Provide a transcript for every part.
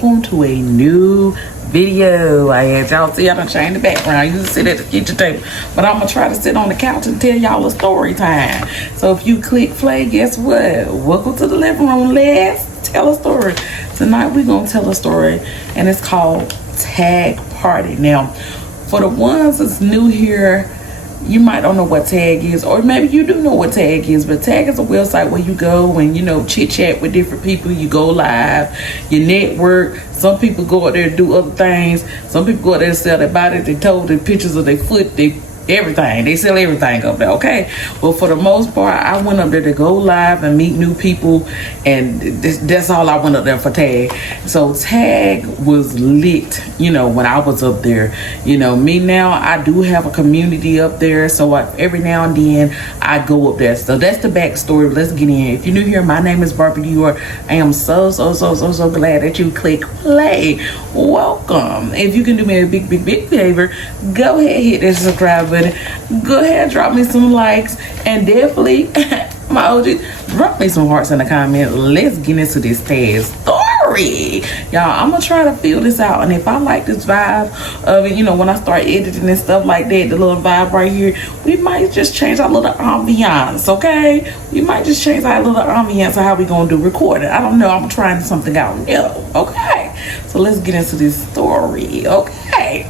welcome to a new video. As y'all see, I done changed the background. I used to sit at the kitchen table, but I'm gonna try to sit on the couch and tell y'all a story time. So if you click play, guess what? Welcome to the living room. Let's tell a story. Tonight we're gonna tell a story, and it's called Tag Party. Now, for the ones that's new here, you might don't know what tag is, or maybe you do know what tag is, but tag is a website where you go and, you know, chit chat with different people. You go live, you network. Some people go out there and do other things. Some people go out there and sell their body. They told the pictures of their foot, everything. They sell everything up there, okay? Well, for the most part, I went up there to go live and meet new people, and that's all I went up there for tag. So tag was lit, you know, when I was up there. You know, me now, I do have a community up there, so every now and then I go up there. So that's the backstory. Let's get in. If you're new here, my name is Barbara Dior. I am so glad that you click play. Welcome. If you can do me a big favor, go ahead, hit that subscribe button. Go ahead, drop me some likes, and definitely my OG, drop me some hearts in the comments. Let's get into this tag story, y'all. I'm gonna try to feel this out, and if I like this vibe of it, you know, when I start editing and stuff like that, the little vibe right here, we might just change our little ambiance. Okay, we might just change our little ambiance of how we gonna do recording. I don't know. I'm trying something out new. Okay, so let's get into this story. Okay.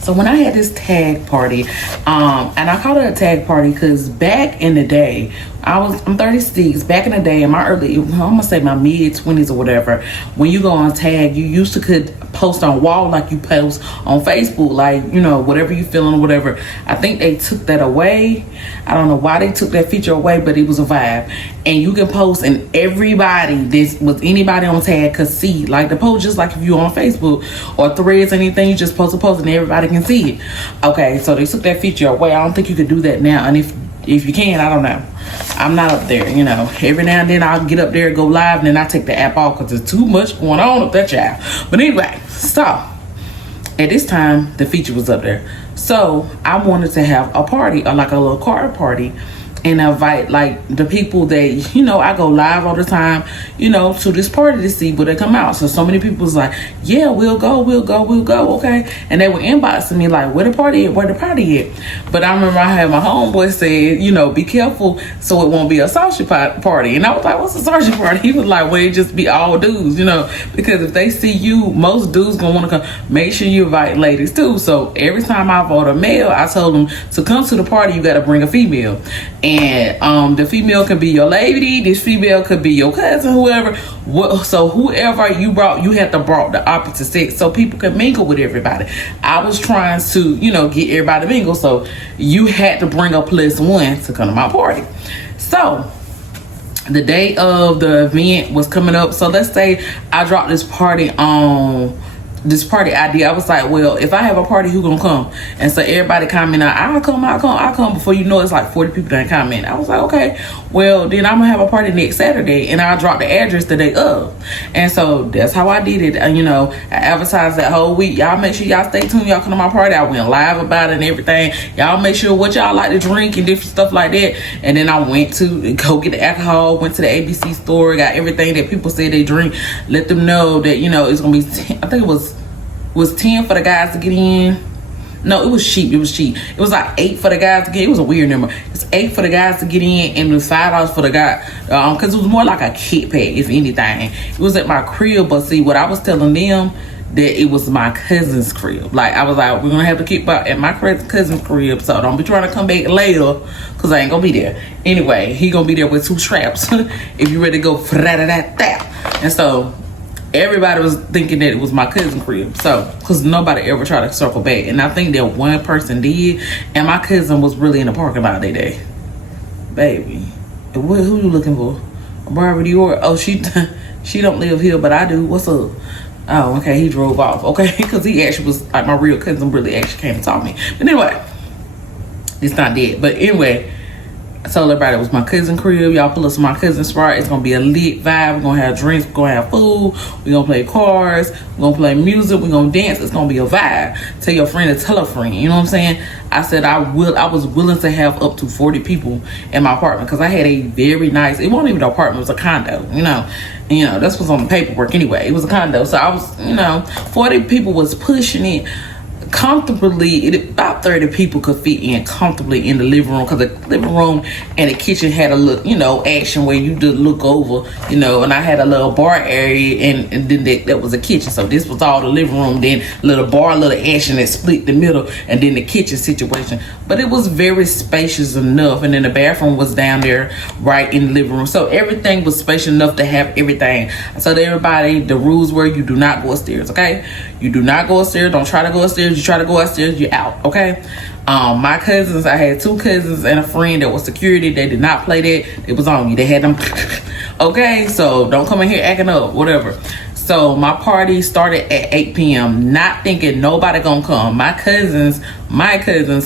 So when I had this tag party, and I call it a tag party because back in the day, I'm 36. Back in the day, in my I'm gonna say my mid 20s or whatever, when you go on tag, you used to could post on wall like you post on Facebook, like, you know, whatever you feeling or whatever. I think they took that away. I don't know why they took that feature away, but it was a vibe. And you can post, and everybody, this was anybody on tag could see, like the post, just like if you on Facebook or Threads, anything, you just post a post and everybody can see it. Okay, so they took that feature away. I don't think you could do that now, and if you can, I don't know. I'm not up there, you know. Every now and then I'll get up there and go live, and then I take the app off because there's too much going on with that child. But anyway, so at this time the feature was up there, so I wanted to have a party, or like a little card party, and invite like the people that, you know, I go live all the time, you know, to this party to see will they come out. So many people was like, yeah, we'll go, okay. And they were inboxing me like, where the party at? But I remember I had my homeboy said, you know, be careful so it won't be a social party. And I was like, what's a social party? He was like, well, it just be all dudes, you know, because if they see you, most dudes gonna want to come. Make sure you invite ladies too. So every time I vote a male, I told them to come to the party, you got to bring a female. And the female can be your lady, this female could be your cousin, whoever. So whoever you brought, you had to brought the opposite sex so people could mingle with everybody. I was trying to, you know, get everybody to mingle, so you had to bring a +1 to come to my party. So the day of the event was coming up. So let's say I dropped this party idea. I was like, well, if I have a party, who gonna come? And so everybody commented, I'll come. Before you know, it's like 40 people that comment. I was like, okay, well, then I'm gonna have a party next Saturday, and I'll drop the address the day of. And so that's how I did it. And, you know, I advertised that whole week. Y'all make sure y'all stay tuned. Y'all come to my party. I went live about it and everything. Y'all make sure what y'all like to drink and different stuff like that. And then I went to go get the alcohol, went to the ABC store, got everything that people say they drink, let them know that, you know, it's gonna be 10, I think it was 10 for the guys to get in. No, it was cheap. It was like 8 for the guys to get. It was a weird number. It's 8 for the guys to get in, and it was $5 for the guy. Because it was more like a kit pack, if anything. It was at my crib, but see, what I was telling them, that it was my cousin's crib. Like, I was like, we're gonna have to keep out at my cousin's crib, so don't be trying to come back later, because I ain't gonna be there. Anyway, he gonna be there with 2 traps if you ready to go. And so everybody was thinking that it was my cousin's crib, so because nobody ever tried to circle back, and I think that one person did, and my cousin was really in the parking lot that day. Baby, who you looking for? Barbara Dior? Oh, she don't live here, but I do. What's up? Oh, okay, he drove off. Okay, because he actually was like my real cousin, really actually came and saw me. But anyway, it's not dead. But anyway, I told everybody it was my cousin crib. Y'all pull up to my cousin's spot. It's gonna be a lit vibe. We're gonna have drinks. We're gonna have food. We're gonna play cards. We're gonna play music. We're gonna dance. It's gonna be a vibe. Tell your friend to tell a friend. You know what I'm saying? I said I was willing to have up to 40 people in my apartment because I had a very nice. It wasn't even an apartment. It was a condo. You know that's what's on the paperwork anyway. It was a condo, so I was 40 people was pushing it comfortably. About 30 people could fit in comfortably in the living room because the living room and the kitchen had a look, action where you just look over, and I had a little bar area and then that was a kitchen. So this was all the living room, then little bar, little action that split the middle, and then the kitchen situation. But it was very spacious enough, and then the bathroom was down there right in the living room. So everything was spacious enough to have everything. So to everybody, the rules were you do not go upstairs, okay? You do not go upstairs. Don't try to go upstairs. You try to go upstairs, you're out, okay? My cousins, I had 2 cousins and a friend that was security. They did not play that. It was on you. They had them, okay? So don't come in here acting up, whatever. So my party started at 8 p.m. Not thinking nobody gonna come. My cousins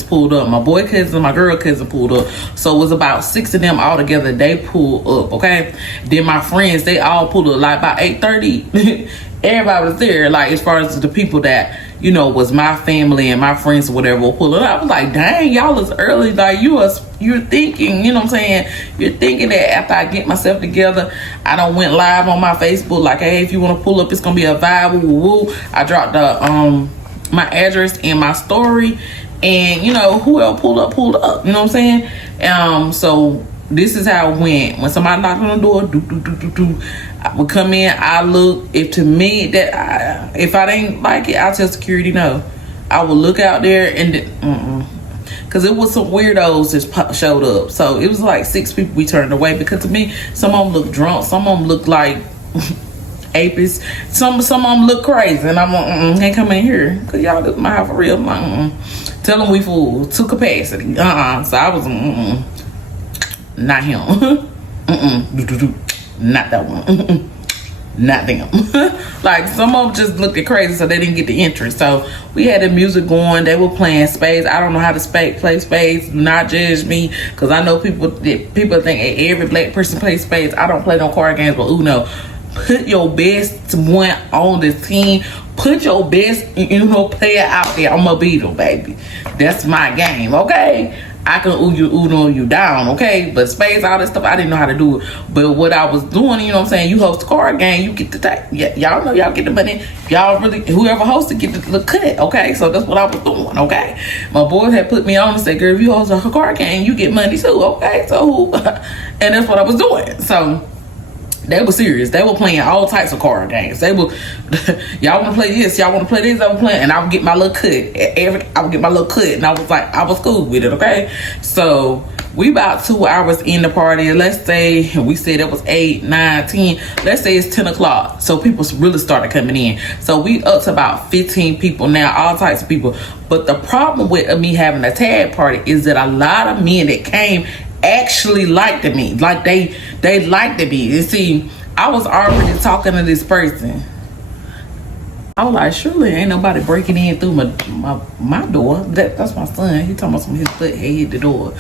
pulled up. My boy cousin, my girl cousin pulled up. So it was about 6 of them all together. They pulled up, okay? Then my friends, they all pulled up like by 8:30. Everybody was there, like as far as the people that was my family and my friends or whatever were pulling up. I was like, dang, y'all is early. Like you're thinking, you know what I'm saying? You're thinking that after I get myself together, I done went live on my Facebook like, hey, if you want to pull up, it's gonna be a vibe. Woo, woo, woo. I dropped the my address in my story, and who else pulled up. You know what I'm saying? So this is how it went. When somebody knocked on the door, I would come in. I look. If I didn't like it, I'll tell security no. I would look out there and because it was some weirdos that showed up. So it was like 6 people we turned away because to me, some of them looked drunk, some of them looked like apists, some of them look crazy, and I'm can't come in here because y'all look my for real. Tell them we full to capacity. So I was not him. Not that one. Not them. Like some of them just looked crazy, so they didn't get the entrance. So we had the music going. They were playing spades. I don't know how to play spades. Do not judge me, because I know people think every black person plays spades. I don't play no card games, but Uno. Put your best one on the team. Put your best player out there. I'm gonna beat them, baby. That's my game, okay? I can Uno you down, okay? But spades, all that stuff, I didn't know how to do it. But what I was doing, you host a card game, you get the y'all know y'all get the money. Y'all really, whoever hosted get the cut, okay? So that's what I was doing, okay? My boys had put me on and said, girl, if you host a card game, you get money too, okay? So, and that's what I was doing. So they were serious. They were playing all types of card games. They were, y'all want to play this? Y'all want to play this? I was playing, and I would get my little cut. I would get my little cut, and I was like, I was cool with it, okay? So we about 2 hours in the party. Let's say we said it was 8, 9, 10. Let's say it's 10 o'clock. So people really started coming in. So we up to about 15 people now, all types of people. But the problem with me having a tag party is that a lot of men that came actually liked me. Like they liked me. You see, I was already talking to this person. I was like, surely ain't nobody breaking in through my door. That's my son. He talking about his foot hit the door.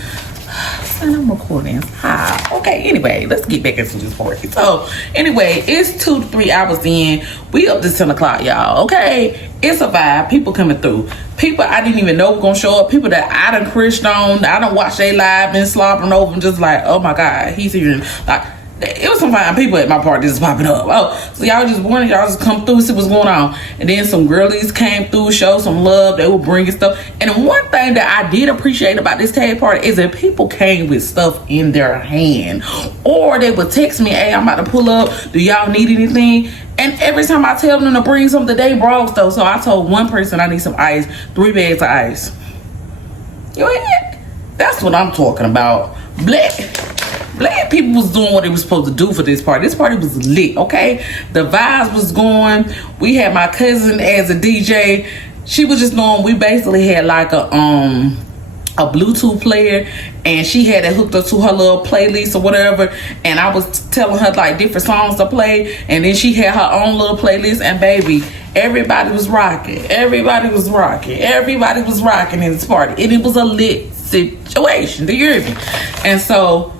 Son, I'm recording. Hi. Okay, anyway, let's get back into this party. So anyway, it's 2 to 3 hours in. We up to 10 o'clock, y'all. Okay, it's a vibe. People coming through. People I didn't even know were gonna show up. People that I done crushed on. I done watched they live and slobbering over and just like, oh my God, he's here. Like, it was some fine people at my party just popping up. Oh, so y'all just wanted y'all just come through, see what's going on. And then some girlies came through, showed some love. They were bringing stuff. And one thing that I did appreciate about this tag party is that people came with stuff in their hand, or they would text me, hey, I'm about to pull up. Do y'all need anything? And every time I tell them to bring something, they brought stuff. So I told one person I need some ice, 3 bags of ice. You ain't? That's what I'm talking about. Black people was doing what they were supposed to do for this party. This party was lit, okay? The vibes was going. We had my cousin as a DJ. She was just doing, we basically had like a Bluetooth player, and she had it hooked up to her little playlist or whatever, and I was telling her like different songs to play, and then she had her own little playlist, and baby, everybody was rocking in this party, and it was a lit situation. Do you hear me? And so,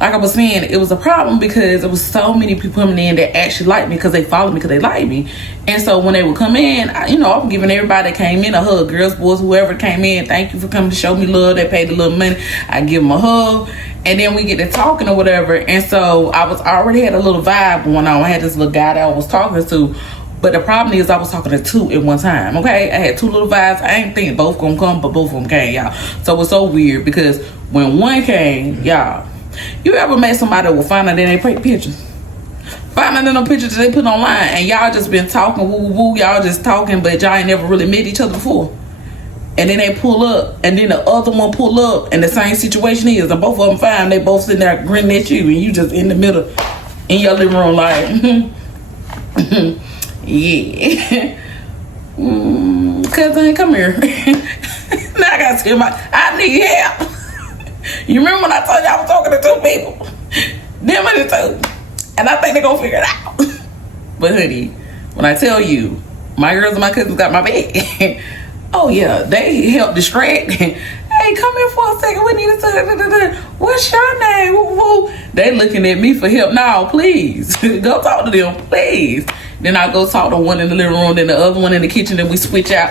like I was saying, it was a problem because there was so many people coming in that actually liked me because they followed me because they liked me. And so when they would come in, I'm giving everybody that came in a hug. Girls, boys, whoever came in, thank you for coming to show me love. They paid a little money. I give them a hug. And then we get to talking or whatever. And so I already had a little vibe going on. I had this little guy that I was talking to. But the problem is I was talking to two at one time, okay? I had two little vibes. I ain't thinking both gonna come, but both of them came, y'all. So it was so weird because when one came, y'all, you ever met somebody that will find out that they take pictures? Find out in them pictures that they put online and y'all just been talking, woo, woo, woo, y'all just talking, but y'all ain't never really met each other before. And then they pull up, and then the other one pull up, and the same situation is, and both of them fine, they both sitting there grinning at you, and you just in the middle, in your living room like, yeah. Cousin, come here. Now I gotta tell I need help. You remember when I told you I was talking to two people? Them and the two. And I think they're gonna figure it out. But honey, when I tell you, my girls and my cousins got my back. Oh yeah, they help distract. Hey, come here for a second. We need to. What's your name? Woo, woo. They looking at me for help. No, please go talk to them, please. Then I go talk to one in the living room, then the other one in the kitchen. Then we switch out.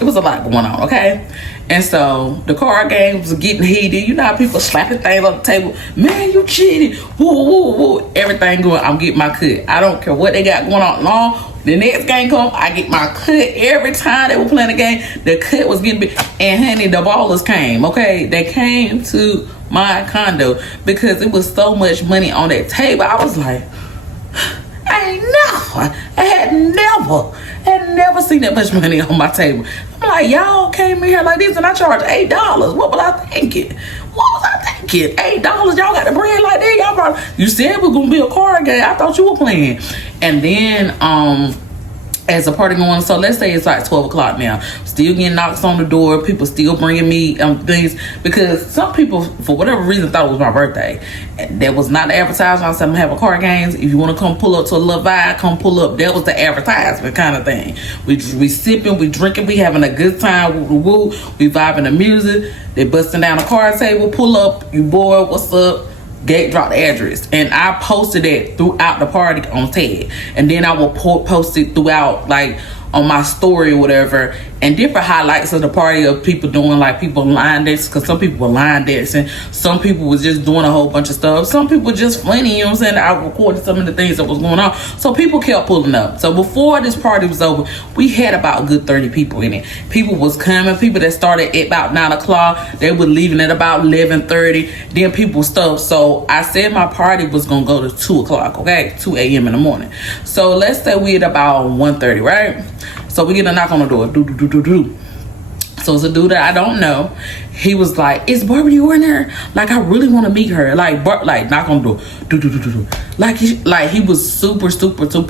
It was a lot going on, okay? And so the card game was getting heated. You know how people slapping things on the table. Man, you cheated. Woo, woo, woo. Everything going. I'm getting my cut. I don't care what they got going on. Long. The next game come, I get my cut. Every time they were playing the game, the cut was getting big. And honey, the ballers came, okay? They came to my condo because it was so much money on that table. I was like, I had never seen that much money on my table. I'm like, y'all came in here like this and I charged $8. What was I thinking? $8? Y'all got the bread like that? Y'all probably, you said it was gonna be a card game. I thought you were playing. And then as the party going on, so let's say it's like 12 o'clock now, still getting knocks on the door, people still bringing me things, because some people for whatever reason thought it was my birthday. That was not the advertisement. I said I'm having card games. If you want to come pull up to a little vibe, come pull up. That was the advertisement kind of thing. We sipping, we drinking, we having a good time, woo woo, we vibing the music. They busting down the card table, pull up, you boy, what's up? Gate drop the address, and I posted it throughout the party on TED, and then I will post it throughout, like on my story or whatever, and different highlights of the party of people doing, like people line dancing, because some people were line dancing, some people was just doing a whole bunch of stuff, some people just funny, you know what I'm saying? I recorded some of the things that was going on, so people kept pulling up. So before this party was over, we had about a good 30 people in it. People was coming, people that started at about 9 o'clock, they were leaving at about 11:30, then people stuff. So I said my party was gonna go to 2 o'clock, okay, 2 a.m. in the morning. So let's say we at about 1:30, right? So we get a knock on the door. Do. So it's a dude that I don't know. He was like, "Is Barbie in there? Like, I really want to meet her." Like, knock on the door. Do. Like he was super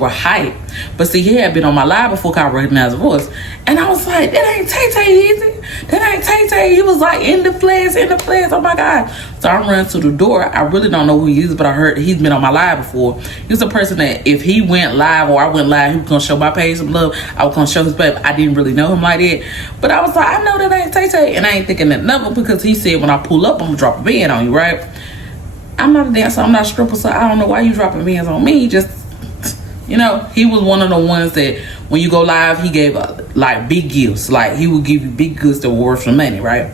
hype. But see, he had been on my live before I recognized the voice. And I was like, that ain't Tay-Tay, is it? That ain't Tay-Tay. He was like, in the flesh. Oh my God. So I'm running to the door. I really don't know who he is, but I heard he's been on my live before. He's a person that if he went live or I went live, he was going to show my page some love. I was going to show his baby. I didn't really know him like that. But I was like, I know that ain't Tay-Tay. And I ain't thinking that number because he said when I pull up, I'm going to drop a band on you, right? I'm not a dancer. I'm not a stripper, so I don't know why you dropping bands on me. Just, you know, he was one of the ones that when you go live, he gave like big gifts. Like he would give you big gifts that were worth some money, right?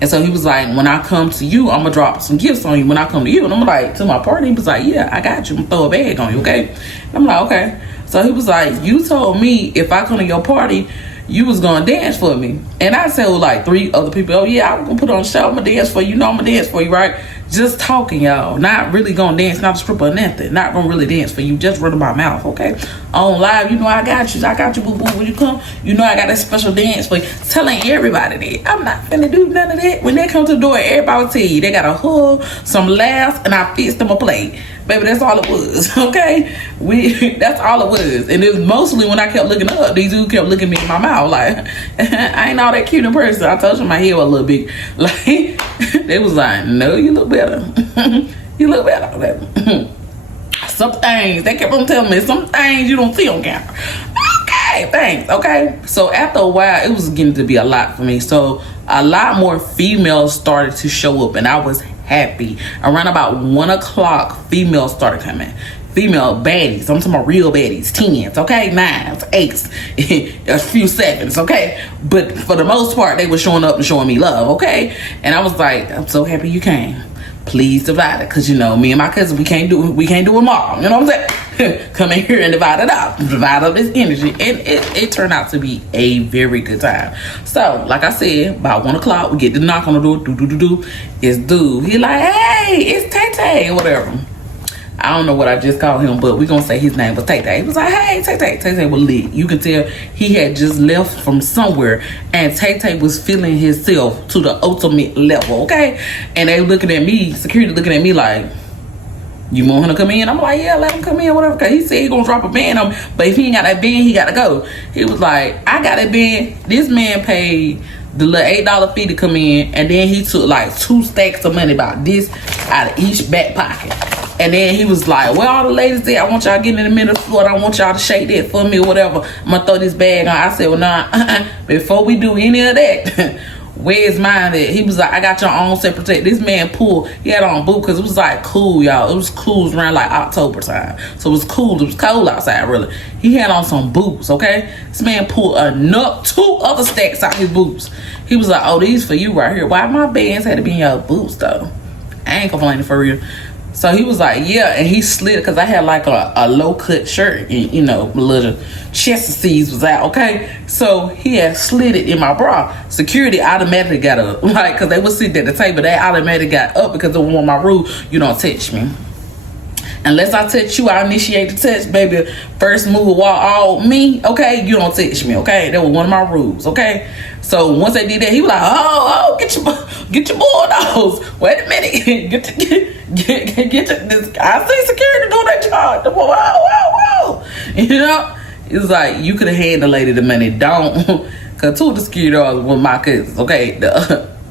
And so he was like, when I come to you, I'm gonna drop some gifts on you when I come to you. And I'm like, to my party, he was like, yeah, I got you. I'm gonna throw a bag on you, okay? And I'm like, okay. So he was like, you told me if I come to your party, you was gonna dance for me. And I said with like 3 other people, oh yeah, I'm gonna put on a show, I'm gonna dance for you. You know I'm gonna dance for you, right? Just talking, y'all. Not really gonna dance, not a stripper or nothing. Not gonna really dance for you, just running my mouth, okay? On live, you know I got you. I got you, boo-boo. When you come, you know I got a special dance for you. Telling everybody that. I'm not finna do none of that. When they come to the door, everybody will tell you. They got a hug, some laughs, and I fixed them a plate. Baby, that's all it was, okay? That's all it was. And it was mostly when I kept looking up, these dudes kept looking me in my mouth. Like, I ain't all that cute in person. I told you my hair was a little big. Like, they was like, no, you look better. You look better, baby. Some things, they kept on telling me, some things you don't see on camera. Okay, hey, thanks, okay? So after a while, it was getting to be a lot for me. So a lot more females started to show up, and I was happy. Around about 1 o'clock, females started coming. Female baddies. I'm talking about real baddies. 10s, okay? 9s, 8s, a few 7s, okay? But for the most part, they were showing up and showing me love, okay? And I was like, I'm so happy you came. Please divide it, because you know me and my cousin, we can't do them all. You know what I'm saying? Come in here and divide it up. Divide up this energy. And it turned out to be a very good time. So, like I said, about 1 o'clock, we get the knock on the door. It's dude. He like, hey, it's Tay Tay, or whatever. I don't know what I just called him, but we're going to say his name was Tay Tay. He was like, hey, Tay Tay. Tay Tay was lit. You can tell he had just left from somewhere, and Tay Tay was feeling himself to the ultimate level, okay? And they looking at me, security looking at me like, you want him to come in? I'm like, yeah, let him come in, whatever. Because he said he going to drop a band on me. But if he ain't got that band, he got to go. He was like, I got that band. This man paid the little $8 fee to come in, and then he took like 2 stacks of money about this out of each back pocket. And then he was like, where all the ladies there? I want y'all getting in the middle of the floor. I want y'all to shake that for me or whatever. I'm going to throw this bag on. I said, well, nah, before we do any of that, where's mine at? He was like, I got your own separate take. This man pulled, he had on boots because it was like cool, y'all. It was cool. It was around like October time. So it was cool. It was cold outside, really. He had on some boots, okay? This man pulled 2 other stacks out his boots. He was like, oh, these for you right here. Why my bands had to be in your boots, though? I ain't complaining for real. So he was like, yeah, and he slid, because I had like a low-cut shirt, and, you know, little chest C's was out, okay? So he had slid it in my bra. Security automatically got up, like, because they was sitting at the table. They automatically got up because it was one of my rules. You don't touch me. Unless I touch you, I initiate the touch, baby. First move, walk all me, okay? You don't touch me, okay? That was one of my rules, okay? So once they did that, he was like, oh, get your bulldogs. Wait a minute. get this. I see security doing that job. Whoa. You know? It was like, you could have handed the lady the money. Don't. Because 2 of the security guards were my cousins, okay?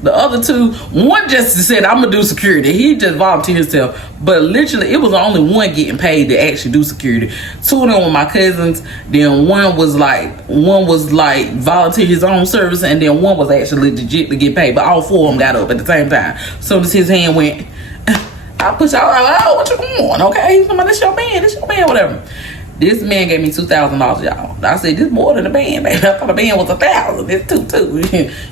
The other 2, one just said, I'm going to do security. He just volunteered himself. But literally, it was only one getting paid to actually do security. 2 of them were my cousins. Then one was like volunteer his own service. And then one was actually legit to get paid. But all 4 of them got up at the same time. As soon as his hand went, I pushed out, like, oh, what you doing? Okay, he's like, this your man, whatever. This man gave me $2,000, y'all. I said, this more than a band, baby. I thought a band was $1,000. It's two.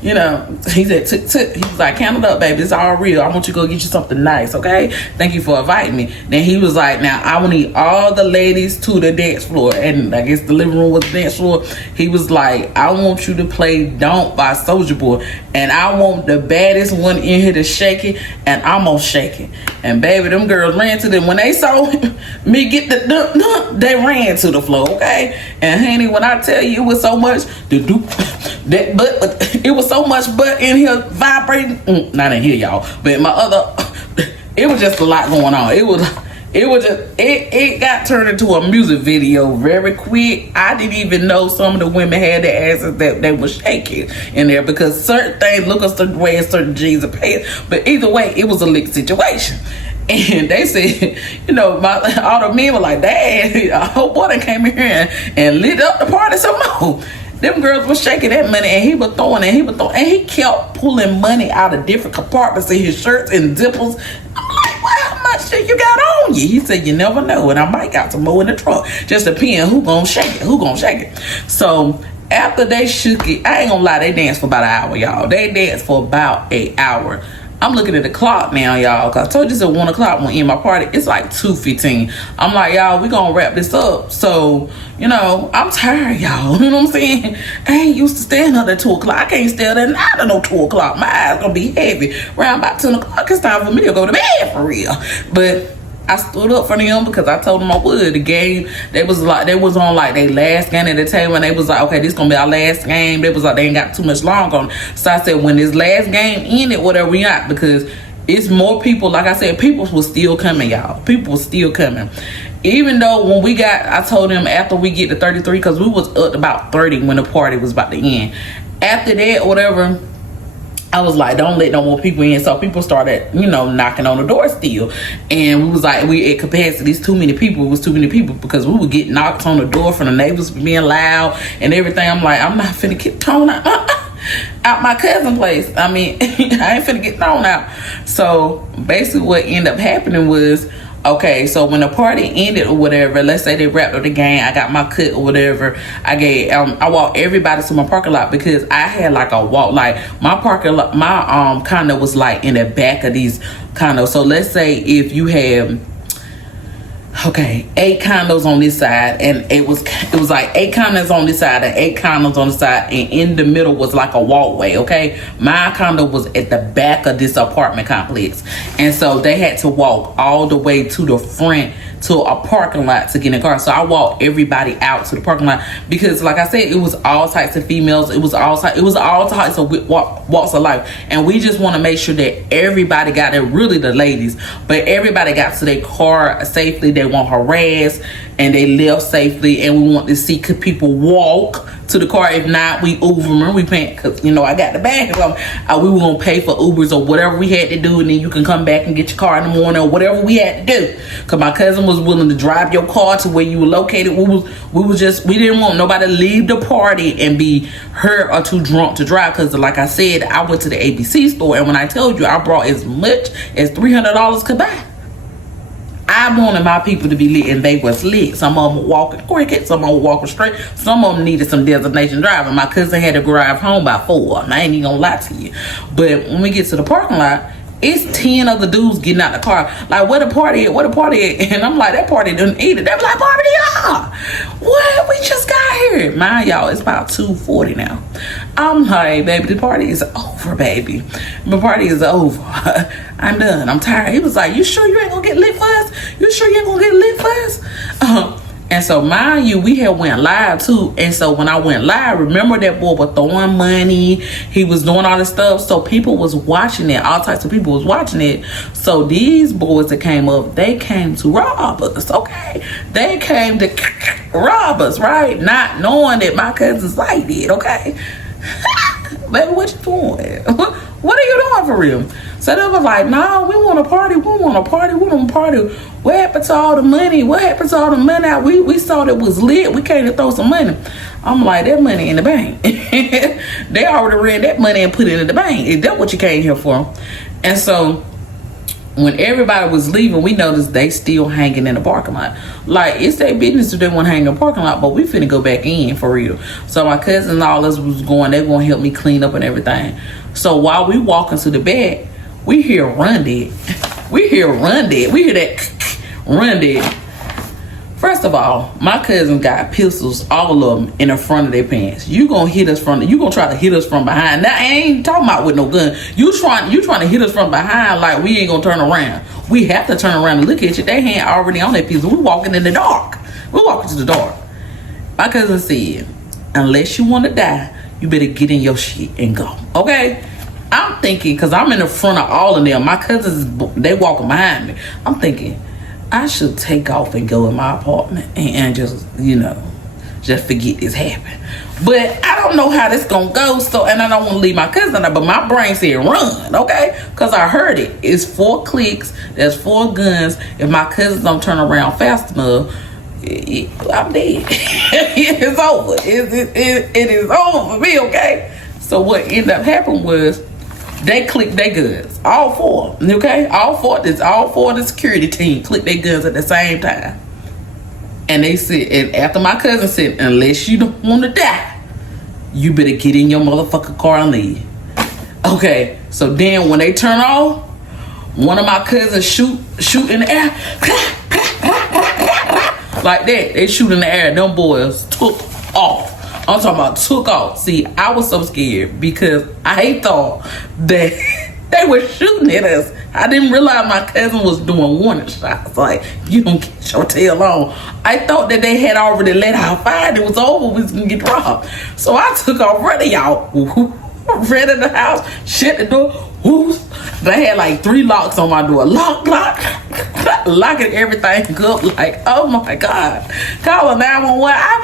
You know, he said, he was like, count it up, baby. It's all real. I want you to go get you something nice, okay? Thank you for inviting me. Then he was like, now, I will need all the ladies to the dance floor. And I guess the living room was the dance floor. He was like, I want you to play Don't by Soulja Boy. And I want the baddest one in here to shake it. And I'm going to shake it. And, baby, them girls ran to them. When they saw me get the dunk, they ran to the floor, okay? And honey, when I tell you it was so much it was so much butt in here vibrating, not in here, y'all, but in my other, it was just a lot going on. It got turned into a music video very quick. I didn't even know some of the women had their asses that they were shaking in there, because certain things look a certain way in certain jeans and pants. But either way, it was a lick situation. And they said, you know, all the men were like, dang, a whole boy that came in here and lit up the party some more. Them girls were shaking that money, and he was throwing, and he kept pulling money out of different compartments in his shirts and zippers. I'm like, well, how much shit you got on you? He said, you never know, and I might got some more in the trunk. Just depending who gonna shake it. So after they shook it, I ain't gonna lie, they danced for about an hour, y'all. They danced for about an hour. I'm looking at the clock now, y'all, because I told you it's at 1 o'clock when in my party. It's like 2:15. I'm like, y'all, we gonna wrap this up. So, you know, I'm tired, y'all. You know what I'm saying? I ain't used to staying up at 2 o'clock. I can't stay up at night at no 2 o'clock. My eyes gonna be heavy. Around about 10 o'clock, it's time for me to go to bed for real. But I stood up for them because I told them I would. The game, they was on like their last game at the table, and they was like, okay, this gonna be our last game. They was like, they ain't got too much long on. So I said, when this last game ended, whatever we got, because it's more people. Like I said, people was still coming, y'all. People was still coming. Even though when we got, I told them after we get to 33, because we was up to about 30 when the party was about to end. After that, whatever, I was like, don't let no more people in. So people started, knocking on the door still. And we was like, we at capacity. It's too many people. It was too many people because we would get knocked on the door from the neighbors for being loud and everything. I'm like, I'm not finna get thrown out my cousin's place. I mean, I ain't finna get thrown out. So basically what ended up happening was, okay, so when the party ended or whatever, let's say they wrapped up the game, I got my cut or whatever, I walked everybody to my parking lot because I had like a walk, like my parking lot, my condo was like in the back of these condos. So let's say if you have 8 condos on this side, and it was like 8 condos on this side and 8 condos on the side, and in the middle was like a walkway. Okay, my condo was at the back of this apartment complex, and so they had to walk all the way to the front to a parking lot to get in a car. So I walked everybody out to the parking lot because, like I said, it was all types of females. It was all types of walks of life, and we just want to make sure that everybody got there. Really, the ladies, but everybody got to their car safely. They weren't harassed, and they left safely. And we want to see could people walk to the car. If not, we Uber. Remember, we paying because I got the bag. We were gonna pay for Ubers or whatever we had to do, and then you can come back and get your car in the morning or whatever we had to do. Because my cousin was willing to drive your car to where you were located. We didn't want nobody to leave the party and be hurt or too drunk to drive. Because like I said, I went to the ABC store, and when I told you I brought as much as $300 could buy. I wanted my people to be lit, and they was lit. Some of them were walking cricket, some of them were walking straight, some of them needed some designation driving. My cousin had to drive home by 4. I ain't even gonna lie to you. But when we get to the parking lot, it's 10 other dudes getting out the car. Like, where the party at? Where the party at? And I'm like, that party didn't eat it. They be like, party y'all. What? We just got here. Mind y'all, it's about 2:40 now. I'm like, baby, the party is over, baby. The party is over. I'm done. I'm tired. He was like, you sure you ain't gonna get lit for us? You sure you ain't gonna get lit for us? And so, mind you, we had went live too. And so when I went live, remember that boy was throwing money. He was doing all this stuff. So people was watching it. All types of people was watching it. So these boys that came up, they came to rob us. Okay. They came to rob us, right? Not knowing that my cousin's like it. Okay. Baby, what you doing? What are you doing for real? So they was like, no, we want to party. We want to party. We want to party. What happened to all the money? What happened to all the money? We saw that was lit. We came to throw some money. I'm like, that money in the bank. They already ran that money and put it in the bank. Is that what you came here for? And so when everybody was leaving, we noticed they still hanging in the parking lot. Like, it's their business if they want to hang in the parking lot, but we finna go back in for real. So my cousin and all us was going, they gonna help me clean up and everything. So while we walking to the back, we hear run dead. We hear run dead. We hear that run dead. First of all, my cousin got pistols, all of them, in the front of their pants. You gonna hit us from you gonna try to hit us from behind. Now I ain't talking about with no gun. You trying to hit us from behind like we ain't gonna turn around. We have to turn around and look at you. They hand already on that pistol. We walking in the dark. We walking to the dark. My cousin said, unless you want to die, you better get in your shit and go. Okay? I'm thinking, because I'm in the front of all of them. My cousins, they walking behind me. I'm thinking, I should take off and go in my apartment and just, just forget this happened. But I don't know how this gonna go, and I don't want to leave my cousin there, but my brain said run, okay? Because I heard it. It's 4 clicks, there's 4 guns. If my cousins don't turn around fast enough, I'm dead. It's over. It is over for me, okay? So what ended up happening was they clicked their guns. All 4, okay? All four of the security team clicked their guns at the same time. And they said, and after my cousin said, unless you don't want to die, you better get in your motherfucking car and leave. Okay, so then when they turn off, one of my cousins shoot in the air. Like that. They shoot in the air. Them boys took off. I'm talking about took off. See, I was so scared because I thought that they were shooting at us. I didn't realize my cousin was doing warning shots. Like, you don't get your tail on. I thought that they had already let out fire. It was over. We was going to get robbed. So I took off running, y'all. Ran in the house, shut the door. They had like 3 locks on my door. Lock. Locking everything up. Like, oh my God. Calling 911. I've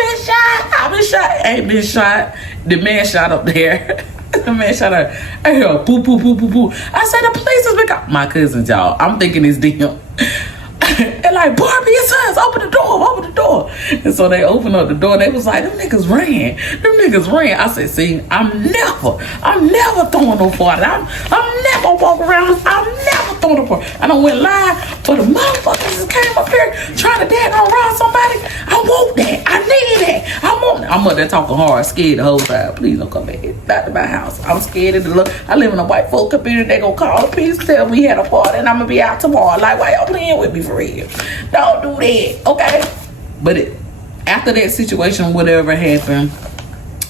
been shot. I ain't been shot. The man shot up there. The man shot her. I hear a boo, boo, boo, boo, boo. I said, the police has been called. My cousins, y'all. I'm thinking it's them. And like, Barbie, it's us. Open the door, open the door. And so they opened up the door. They was like, them niggas ran. Them niggas ran. I said, see, I'm never throwing no party. I'm never walking around. I'm never throwing no party. I done went live for the motherfuckers that came up here trying to daggone rob somebody. I want that. I need that. I want that. I'm up there talking hard, scared the whole time. Please don't come back to my house. I'm scared of the look. I live in a white folk community. They gonna call the police, tell me we had a party, and I'm gonna be out tomorrow. Like, why y'all playing with me for real? Don't do that, okay? But after that situation, whatever happened,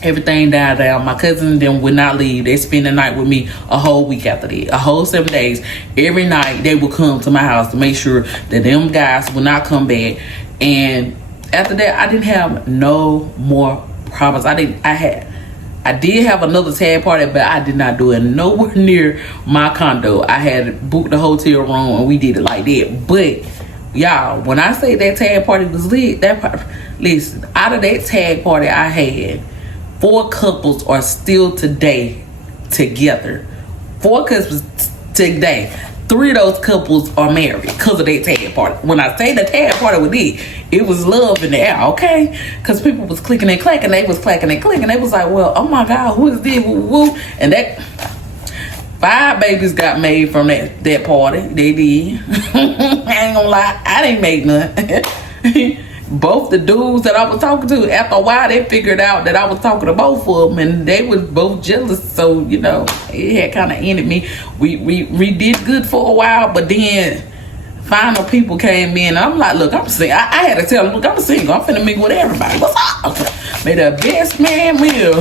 everything died down. My cousin and them would not leave. They spend the night with me a whole week after that. A whole 7 days. Every night they would come to my house to make sure that them guys would not come back. And after that, I didn't have no more problems. I did have another tag party, but I did not do it nowhere near my condo. I had booked a hotel room and we did it like that. But y'all, when I say that tag party was lit, listen, out of that tag party I had, 4 couples are still today together. 4 couples today. 3 of those couples are married because of that tag party. When I say the tag party was it was love in the air, okay? Because people was clicking and clacking. They was clacking and clicking. They was like, well, oh my God, who is this? Woo, woo. And that 5 babies got made from that party. They did. I ain't gonna lie, I didn't make none. Both the dudes that I was talking to, after a while, they figured out that I was talking to both of them, and they was both jealous. So, you know, it had kind of ended me. We did good for a while, but then final people came in, and I'm like, look, I'm single. I had to tell them, look, I'm single. I'm finna mingle with everybody. What's up? May the best man will.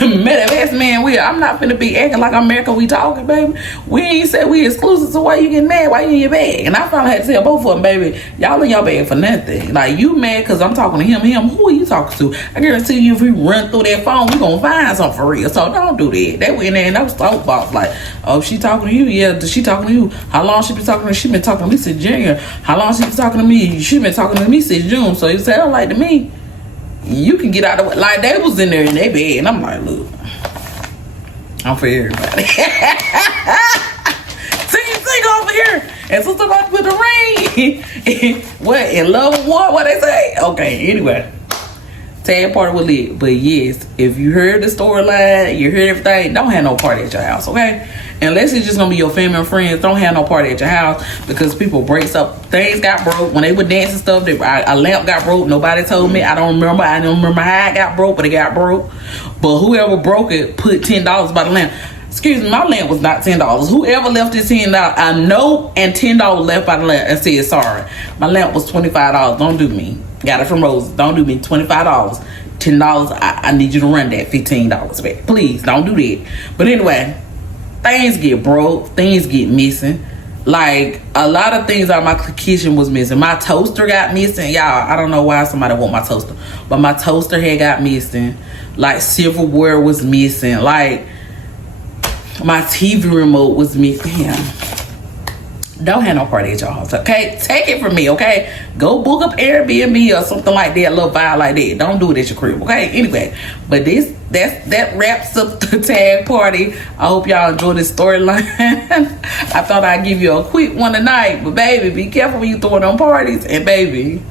May the best man will. I'm not finna be acting like America we talking, baby. We ain't said we exclusive, so why you getting mad? Why you in your bag? And I finally had to tell both of them, baby, y'all in your bag for nothing. Like, you mad because I'm talking to him. Who are you talking to? I guarantee you, if we run through that phone, we gonna find something for real. So don't do that. They went in there and that was soapbox. Like, oh, she talking to you? Yeah, she talking to you? How long she been talking to me? She been talking to me since January. How long she been talking to me? She been talking to me since June. So you sound like to me, you can get out of it. Like, they was in there in their bed, and I'm like, look, I'm for everybody. Sing over here. And so somebody put the ring. What, in love with what they say? Okay, anyway. Tag party was lit. But yes, if you heard the storyline, you heard everything, don't have no party at your house, okay? Unless it's just gonna be your family and friends, don't have no party at your house, because people breaks up. Things got broke when they were dancing stuff. A lamp got broke. Nobody told me. I don't remember how it got broke, but it got broke. But whoever broke it put $10 by the lamp. Excuse me, my lamp was not $10. Whoever left this $10, I know, and $10 left by the lamp and said sorry. My lamp was $25. Don't do me. Got it from Rose. Don't do me. $25. $10. I need you to run that $15 back. Please don't do that. But anyway, things get broke. Things get missing. Like, a lot of things out of my kitchen was missing. My toaster got missing. Y'all, I don't know why somebody want my toaster, but my toaster had got missing. Like, silverware was missing. Like, my TV remote was missing. Damn. Don't have no party at your house, okay? Take it from me, okay? Go book up Airbnb or something like that, a little vibe like that. Don't do it at your crib, okay? Anyway, but that wraps up the tag party. I hope y'all enjoy this storyline. I thought I'd give you a quick one tonight, but baby, be careful when you throw them parties, and baby,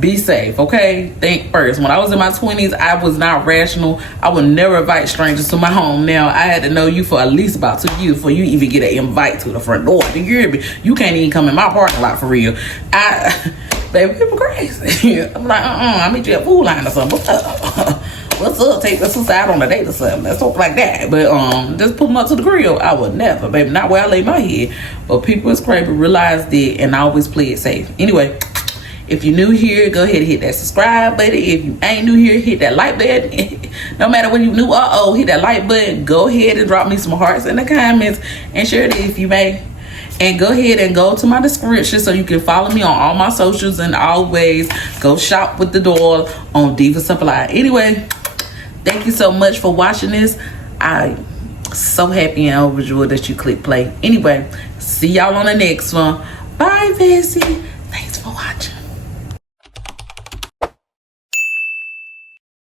be safe, okay? Think first. When I was in my 20s, I was not rational. I would never invite strangers to my home. Now, I had to know you for at least about 2 years before you even get an invite to the front door. You hear me? You can't even come in my parking lot for real. Baby, people crazy. I'm like, I meet you at Food Line or something. What's up? What's up? Take us out on a date or something. That's something like that. But just put them up to the grill. I would never, baby. Not where I lay my head. But people is crazy. Realize that, and I always play it safe. Anyway, if you're new here, go ahead and hit that subscribe button. If you ain't new here, hit that like button. No matter when you're new, hit that like button. Go ahead and drop me some hearts in the comments and share it if you may. And go ahead and go to my description so you can follow me on all my socials, and always go shop with the doll on Diva Supply. Anyway, thank you so much for watching this. I'm so happy and overjoyed that you click play. Anyway, see y'all on the next one. Bye, Bessie. Thanks for watching.